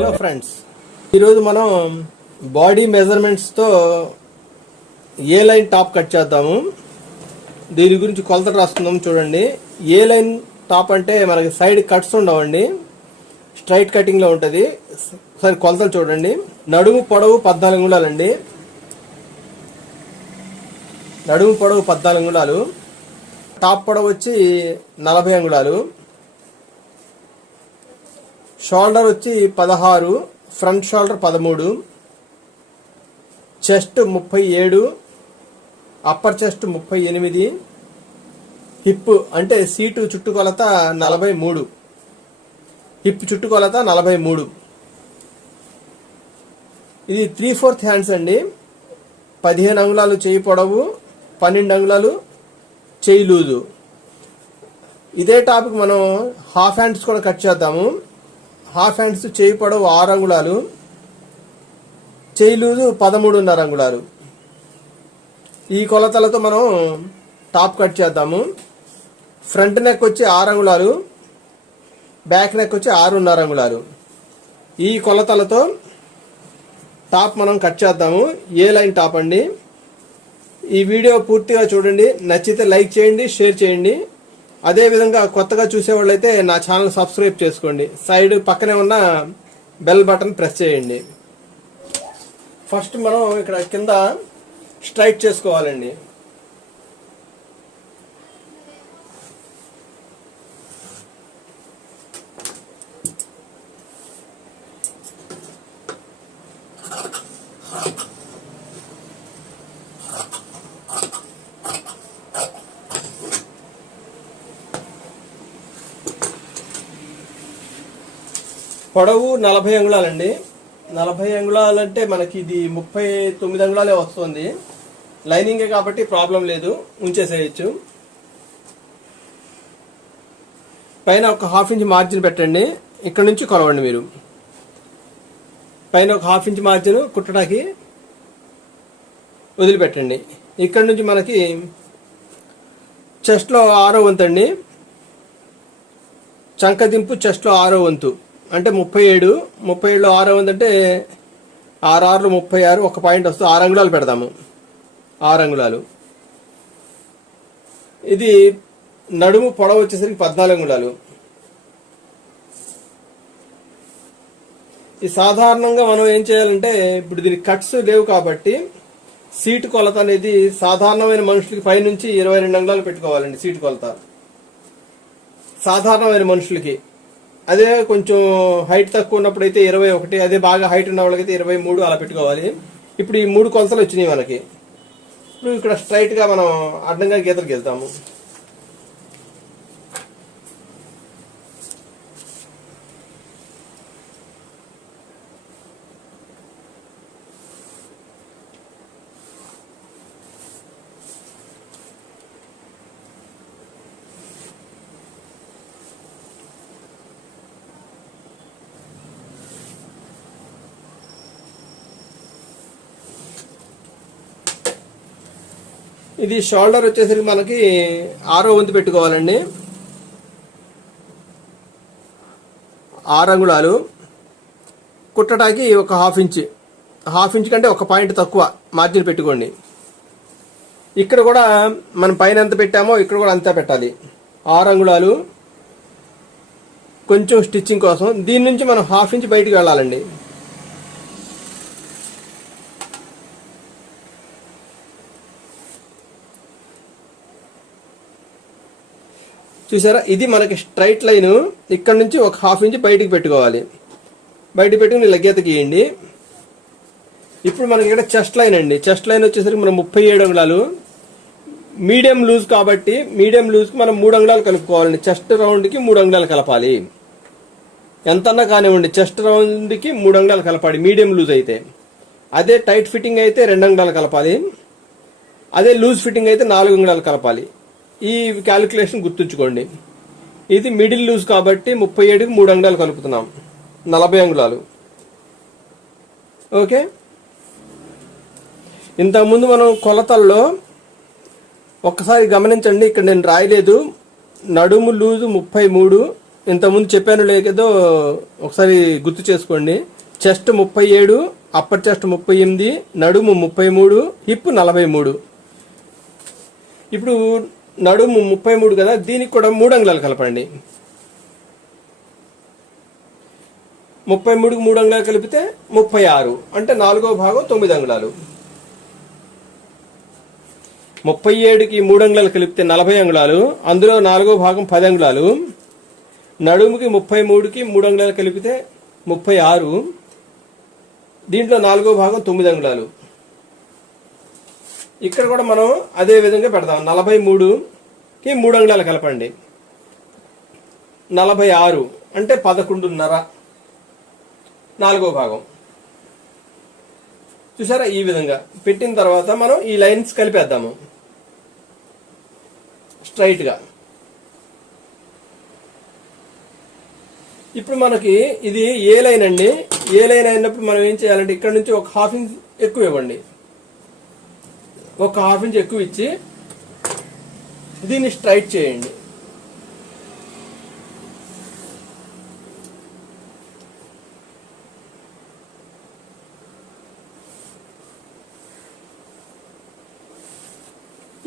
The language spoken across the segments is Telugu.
హలో ఫ్రెండ్స్, ఈరోజు మనం బాడీ మెజర్మెంట్స్తో ఏ లైన్ టాప్ కట్ చేద్దాము. దీని గురించి కొలతలు రాస్తున్నాం. చూడండి, ఏ లైన్ టాప్ అంటే మనకి సైడ్ కట్స్ ఉండవండి, స్ట్రైట్ కటింగ్లో ఉంటుంది. సరే కొలతలు చూడండి. నడుము పొడవు 14 అంగుళాలండి. నడుము పొడవు 14 అంగుళాలు. టాప్ పొడవు వచ్చి 40 అంగుళాలు. షోల్డర్ వచ్చి 16, front shoulder 13, chest 37, upper chest 38, hip అంటే సీటు చుట్టుకొలత 43, హిప్ చుట్టుకొలత 43. ఇది 3/4 హ్యాండ్స్ అండి. 15 అంగుళాలు చేయి పొడవు, 12 అంగుళాలు చేయి లూజు. ఇదే టాపిక్ మనం హాఫ్ హ్యాండ్స్ కూడా కట్ చేద్దాము. హాఫ్ హ్యాండ్స్ చేయి పొడవు 6 అంగుళాలు, చేయి లూజు 13.5 అంగుళాలు. ఈ కొలతలతో మనం టాప్ కట్ చేద్దాము. ఫ్రంట్ నెక్ వచ్చి 6 అంగుళాలు, బ్యాక్ నెక్ వచ్చి 6.5 అంగుళాలు. ఈ కొలతలతో టాప్ మనం కట్ చేద్దాము. ఏ లైన్ టాప్ అండి. ఈ వీడియో పూర్తిగా చూడండి. నచ్చితే లైక్ చేయండి, షేర్ చేయండి. అదేవిధంగా కొత్తగా చూసేవాళ్ళైతే నా ఛానల్ సబ్స్క్రైబ్ చేసుకోండి. సైడ్ పక్కనే ఉన్న బెల్ బటన్ ప్రెస్ చేయండి. ఫస్ట్ మనం ఇక్కడ కింద స్ట్రైట్ చేసుకోవాలండి. పొడవు 40 అంగుళాలండి. 40 అంగుళాలంటే మనకి ఇది 39 అంగుళాలే వస్తుంది. లైనింగే కాబట్టి ప్రాబ్లం లేదు, ఉంచేసేయచ్చు. పైన ఒక ½ ఇంచ్ మార్జిన్ పెట్టండి. ఇక్కడ నుంచి కొలవండి. మీరు పైన ఒక ½ ఇంచ్ మార్జిన్ కుట్టడానికి వదిలిపెట్టండి. ఇక్కడ నుంచి మనకి చెస్ట్లో 6వ వంతు అండి. చంకదింపు చెస్ట్లో 6వ వంతు అంటే 37. 37లో 6వ వంతు అంటే 6 36, ఒక పాయింట్ వస్తుంది. 6 అంగుళాలు పెడదాము. 6 అంగుళాలు. ఇది నడుము పొడవు వచ్చేసరికి 14 అంగుళాలు. ఈ సాధారణంగా మనం ఏం చేయాలంటే, ఇప్పుడు దీనికి కట్స్ లేవు కాబట్టి సీటు కొలత అనేది సాధారణమైన మనుషులకి పైనుంచి 22 అంగుళాలు పెట్టుకోవాలండి. సీటు కొలత సాధారణమైన మనుషులకి. అదే కొంచెం హైట్ తక్కువ ఉన్నప్పుడు అయితే 21, అదే బాగా హైట్ ఉన్న వాళ్ళకైతే 23 అలా పెట్టుకోవాలి. ఇప్పుడు ఈ 3 కొలతలు వచ్చినాయి మనకి. ఇప్పుడు ఇక్కడ స్ట్రైట్గా మనం అడ్డంగా గీతలకు వెళ్తాము. ఇది షోల్డర్ వచ్చేసరికి మనకి 6వ వంతు పెట్టుకోవాలండి. 6 అంగుళాలు. కుట్టడానికి ఒక ½ ఇంచ్ కంటే ఒక పాయింట్ తక్కువ మార్జిన్ పెట్టుకోండి. ఇక్కడ కూడా మనం పైన ఎంత పెట్టామో ఇక్కడ కూడా అంతా పెట్టాలి. 6 అంగుళాలు. కొంచెం స్టిచ్చింగ్ కోసం దీని నుంచి మనం ½ ఇంచ్ బయటికి వెళ్ళాలండి. చూసారా, ఇది మనకి స్ట్రైట్ లైన్. ఇక్కడ నుంచి ఒక ½ ఇంచ్ బయటికి పెట్టుకోవాలి. బయట పెట్టుకుని ఇలా గీత గీయండి. ఇప్పుడు మనకి ఇక్కడ చెస్ట్ లైన్ అండి. చెస్ట్ లైన్ వచ్చేసరికి మనం 37 అంగుళాలు. మీడియం లూజ్ కాబట్టి మీడియం లూజ్కి మనం 3 అంగుళాలు కలుపుకోవాలండి. చెస్ట్ రౌండ్కి 3 అంగుళాలు కలపాలి. ఎంతన్నా కానివ్వండి, చెస్ట్ రౌండ్కి 3 అంగుళాలు కలపాలి మీడియం లూజ్ అయితే. అదే టైట్ ఫిట్టింగ్ అయితే 2 అంగుళాలు కలపాలి. అదే లూజ్ ఫిట్టింగ్ అయితే 4 అంగుళాలు కలపాలి. ఈ క్యాలిక్యులేషన్ గుర్తుంచుకోండి. ఇది మిడిల్ లూజ్ కాబట్టి 37కి 3 అంగుళాలు కలుపుతున్నాం. 40 అంగుళాలు. ఓకే. ఇంతకుముందు మనం కొలతల్లో ఒక్కసారి గమనించండి. ఇక్కడ నేను రాయలేదు. నడుము లూజు 33, ఇంతకుముందు చెప్పాను లేదో ఒకసారి గుర్తు చేసుకోండి. చెస్ట్ 37, అప్పర్ చెస్ట్ 38, నడుము 33, హిప్ 43. ఇప్పుడు నడుము 33 కదా, దీనికి కూడా 3 అంగుళాలు కలపండి. 33కి 3 అంగుళాలు కలిపితే 36, అంటే 4వ భాగం 9 అంగుళాలు. 37కి 3 అంగుళాలు కలిపితే 40 అంగుళాలు, అందులో 4వ భాగం 10 అంగుళాలు. నడుముకి 33కి 3 అంగుళాలు కలిపితే 36, దీంట్లో 4వ భాగం 9 అంగుళాలు. ఇక్కడ కూడా మనం అదే విధంగా పెడదాం. 43కి 3 అంగుళాలు కలపండి, 46 అంటే 11.5, 4వ భాగం. చూసారా? ఈ విధంగా పెట్టిన తర్వాత మనం ఈ లైన్స్ కలిపేద్దాము స్ట్రైట్ గా. ఇప్పుడు మనకి ఇది ఏ లైన్ అండి. ఏ లైన్ అయినప్పుడు మనం ఏం చేయాలంటే ఇక్కడ నుంచి ఒక 1/2 ఇంచ్ ఎక్కువ ఇవ్వండి. ఒక 1/2 ఇంచ్ ఎక్కువ ఇచ్చి దీన్ని స్ట్రైట్ చేయండి.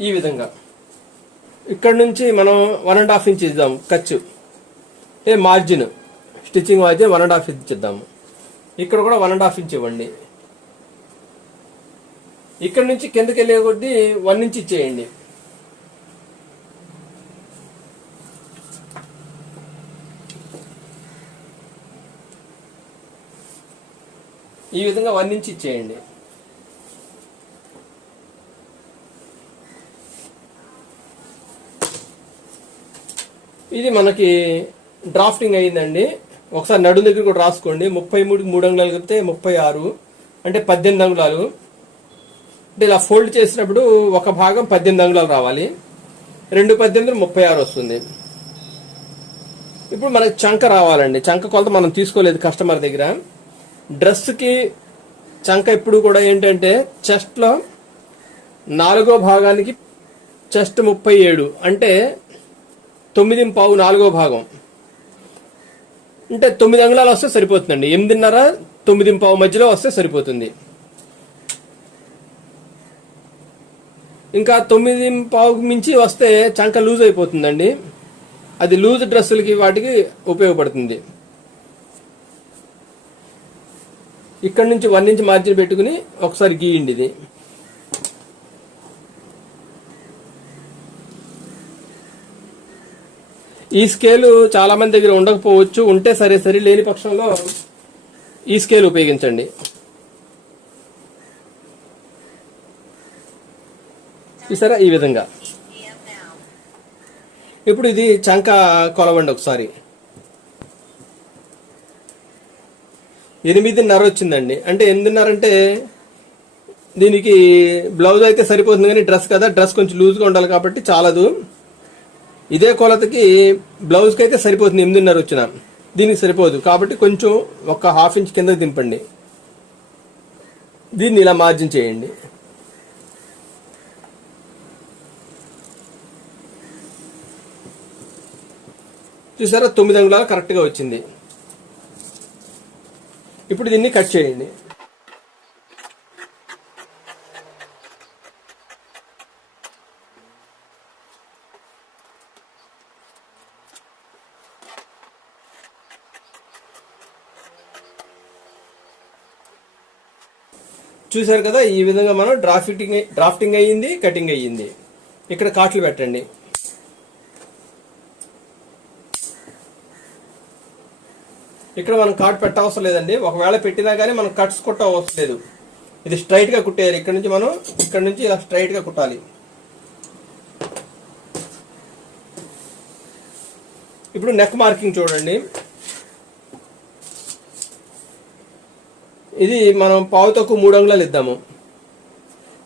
ఈ విధంగా ఇక్కడ నుంచి మనం 1.5 ఇంచ్ ఇద్దాం ఖర్చు, అంటే మార్జిన్, స్టిచ్చింగ్ మార్జిన్ 1.5 ఇంచ్ ఇద్దాము. ఇక్కడ కూడా 1.5 ఇంచ్ ఇవ్వండి. ఇక్కడ నుంచి కిందకి వెళ్ళే కొద్దీ 1 ఇంచ్ ఇచ్చేయండి. ఈ విధంగా 1 ఇంచ్ ఇచ్చేయండి. ఇది మనకి డ్రాఫ్టింగ్ అయ్యిందండి. ఒకసారి నడుము దగ్గర కూడా రాసుకోండి. 33కి 3 అంగుళాలు కలిపితే 36, అంటే 18 అంగుళాలు. అంటే ఇలా ఫోల్డ్ చేసినప్పుడు ఒక భాగం 18 అంగుళాలు రావాలి, 2 18 36 వస్తుంది. ఇప్పుడు మనకి చంక రావాలండి. చంక కొలత మనం తీసుకోలేదు కస్టమర్ దగ్గర. డ్రెస్కి చంక ఎప్పుడు కూడా ఏంటంటే చెస్ట్లో 4వ భాగానికి చెస్ట్ 37, అంటే 9.5 4వ భాగం, అంటే 9 అంగుళాలు వస్తే సరిపోతుందండి. 8.5 9.5 మధ్యలో వస్తే సరిపోతుంది. ఇంకా 9.5 మించి వస్తే చంక లూజ్ అయిపోతుందండి. అది లూజ్ డ్రెస్సులకి వాటికి ఉపయోగపడుతుంది. ఇక్కడ నుంచి 1 ఇంచ్ మార్జిన్ పెట్టుకుని ఒకసారి గీయండి. ఇది ఈ స్కేలు చాలా మంది దగ్గర ఉండకపోవచ్చు, ఉంటే సరే సరే, లేని పక్షంలో ఈ స్కేల్ ఉపయోగించండి. చూసారా? ఈ విధంగా. ఇప్పుడు ఇది చంక కొలవండి ఒకసారి. 8.5 వచ్చిందండి. అంటే 8.5 అంటే దీనికి బ్లౌజ్ అయితే సరిపోతుంది, కానీ డ్రెస్ కదా, డ్రెస్ కొంచెం లూజ్గా ఉండాలి కాబట్టి చాలదు. ఇదే కొలతకి బ్లౌజ్కి అయితే సరిపోతుంది 8.5 వచ్చిన, దీనికి సరిపోదు కాబట్టి కొంచెం ఒక 1/2 ఇంచ్ కిందకి దింపండి. దీన్ని ఇలా మార్జిన్ చేయండి. చూసారా? 9 అంగుళాలు కరెక్ట్గా వచ్చింది. ఇప్పుడు దీన్ని కట్ చేయండి. చూసారు కదా? ఈ విధంగా మనం డ్రాఫ్టింగ్ అయ్యింది, కటింగ్ అయ్యింది. ఇక్కడ కాట్లు పెట్టండి. ఇక్కడ మనం కాట్ పెట్టవసరం లేదండి. ఒకవేళ పెట్టినా కానీ మనం కట్స్ కుట్ట అవసరం లేదు. ఇది స్ట్రైట్ గా కుట్టేయాలి. ఇక్కడ నుంచి మనం ఇక్కడ నుంచి ఇలా స్ట్రైట్ గా కుట్టాలి. ఇప్పుడు నెక్ మార్కింగ్ చూడండి. ఇది మనం పావు తక్కువ 3 అంగుళాలు ఇద్దాము.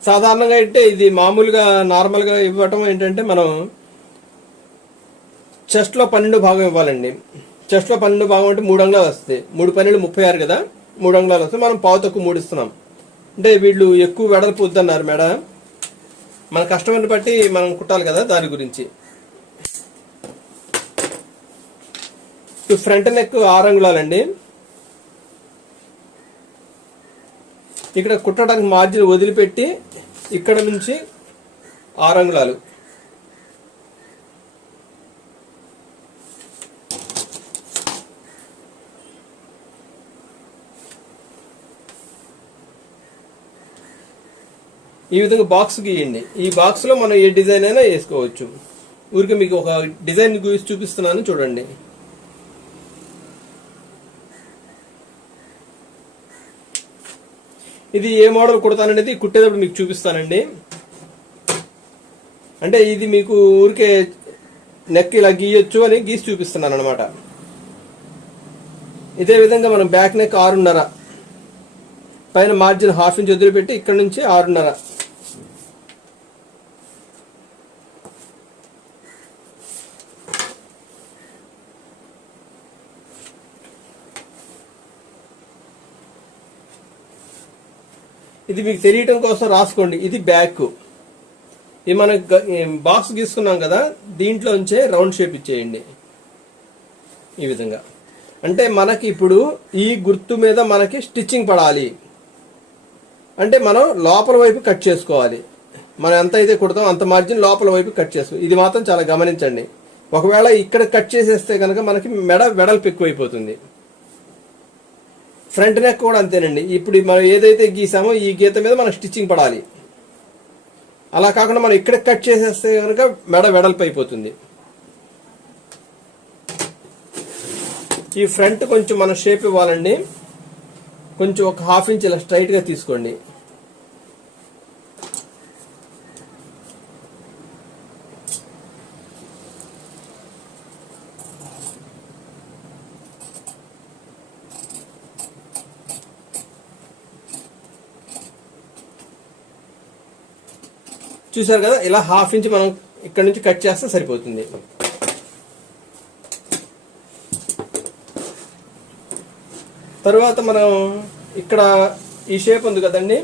సాధారణంగా అయితే ఇది మామూలుగా నార్మల్గా ఇవ్వటం ఏంటంటే మనం చెస్ట్లో 12 భాగం ఇవ్వాలండి. చెస్ట్లో 12 భాగం అంటే 3 అంగుళాలు వస్తాయి. 3 12 36 కదా, 3 అంగుళాలు వస్తాయి. మనం పావు తక్కువ 3 ఇస్తున్నాం. అంటే వీళ్ళు ఎక్కువ వెడల్పు వద్దన్నారు మేడ. మన కస్టమర్ని బట్టి మనం కుట్టాలి కదా, దాని గురించి. Front neck 6 అంగుళాలండి. ఇక్కడ కుట్టడానికి మార్జిన్ వదిలిపెట్టి ఇక్కడ నుంచి 6 అంగుళాలు. ఈ విధంగా బాక్స్ గీయండి. ఈ బాక్స్ లో మనం ఏ డిజైన్ అయినా వేసుకోవచ్చు. ఊరికి మీకు ఒక డిజైన్ గీసి చూపిస్తున్నాను చూడండి. ఇది ఏ మోడల్ కుడతాననేది కుట్టేటప్పుడు మీకు చూపిస్తానండి. అంటే ఇది మీకు ఊరికే నెక్ ఇలా గీయొచ్చు అని గీసి చూపిస్తున్నాను అనమాట. ఇదే విధంగా మనం బ్యాక్ నెక్ 6.5, పైన మార్జిన్ 1/2 ఇంచ్ వదిలిపెట్టి ఇక్కడ నుంచి 6.5. ఇది మీకు తెలియటం కోసం రాసుకోండి. ఇది బ్యాక్. ఇది మనం బాక్స్ గీసుకున్నాం కదా, దీంట్లోంచే రౌండ్ షేప్ ఇచ్చేయండి ఈ విధంగా. అంటే మనకి ఇప్పుడు ఈ గుర్తు మీద మనకి స్టిచ్చింగ్ పడాలి అంటే మనం లోపల వైపు కట్ చేసుకోవాలి. మనం ఎంత అయితే కుడతాం అంత మార్జిన్ లోపల వైపు కట్ చేసుకోవాలి. ఇది మాత్రం చాలా గమనించండి. ఒకవేళ ఇక్కడ కట్ చేసేస్తే కనుక మనకి మెడ వెడల్పు ఎక్కువైపోతుంది. ఫ్రంట్ నెక్ కూడా అంతేనండి. ఇప్పుడు మనం ఏదైతే గీసామో ఈ గీత మీద మనకు స్టిచ్చింగ్ పడాలి. అలా కాకుండా మనం ఇక్కడ కట్ చేసేస్తే కనుక మెడ వెడల్పు అయిపోతుంది. ఈ ఫ్రంట్ కొంచెం మనం షేప్ ఇవ్వాలండి. కొంచెం ఒక 1/2 ఇంచ్ ఇలా స్ట్రైట్ గా తీసుకోండి. చూసారు కదా, ఇలా 1/2 ఇంచ్ మనం ఇక్కడ నుంచి కట్ చేస్తే సరిపోతుంది. తర్వాత మనం ఇక్కడ ఈ షేప్ ఉంది కదండి,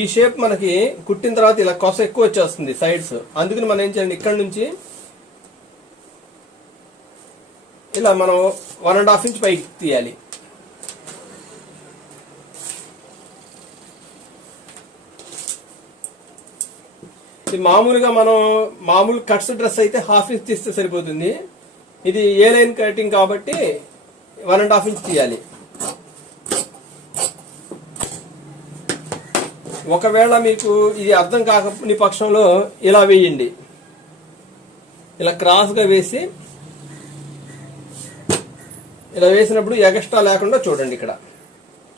ఈ షేప్ మనకి కుట్టిన తర్వాత ఇలా కొస ఎక్కువ వచ్చేస్తుంది సైడ్స్. అందుకని మనం ఏం చేయాలి, ఇక్కడ నుంచి ఇలా మనం 1.5 ఇంచ్ పైకి తీయాలి. మామూలుగా మనం మామూలు కట్స్ డ్రెస్ అయితే 1/2 ఇంచ్ తీస్తే సరిపోతుంది. ఇది ఏ లైన్ కటింగ్ కాబట్టి 1.5 ఇంచ్ తీయాలి. ఒకవేళ మీకు ఇది అర్థం కాకపోని పక్షంలో ఇలా వేయండి. ఇలా క్రాస్ గా వేసి ఇలా వేసినప్పుడు ఎగస్ట్రా లేకుండా చూడండి. ఇక్కడ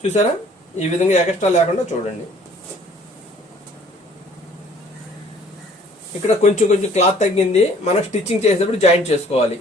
చూసారా, ఈ విధంగా ఎగస్ట్రా లేకుండా చూడండి. ఇక్కడ కొంచెం కొంచెం క్లాత్ తగ్గింది, మనం స్టిచ్చింగ్ చేసేటప్పుడు జాయింట్ చేసుకోవాలి.